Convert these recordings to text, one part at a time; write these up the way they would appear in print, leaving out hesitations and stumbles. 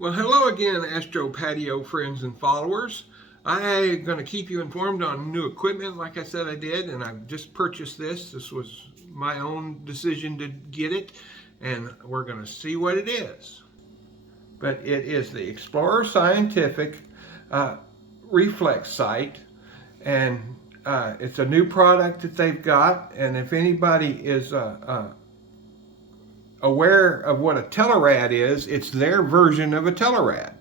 Well, hello again, Astro Patio friends and followers. I'm going to keep you informed on new equipment like I said I did, and I've just purchased this. This was my own decision to get it, and we're going to see what it is. But it is the Explore Scientific Reflex Sight, and it's a new product that they've got, and if anybody is aware of what a Telerad is, it's their version of a Telerad.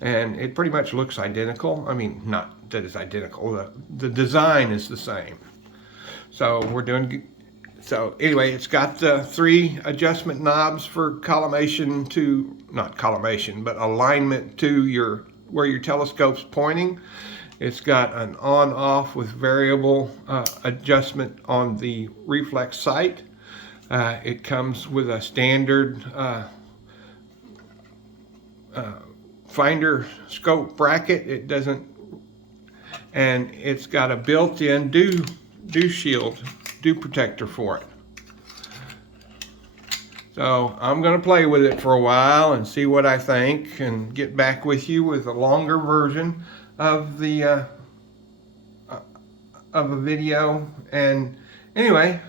And it pretty much looks identical. I mean, not that it's identical, the design is the same. So anyway, it's got the 3 adjustment knobs for collimation to, not collimation, but alignment to where your telescope's pointing. It's got an on-off with variable adjustment on the reflex sight. It comes with a standard finder scope bracket. It doesn't, and it's got a built-in dew shield, dew protector for it. So I'm going to play with it for a while and see what I think, and get back with you with a longer version of the of a video. And anyway,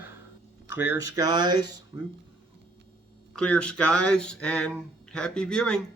clear skies and happy viewing.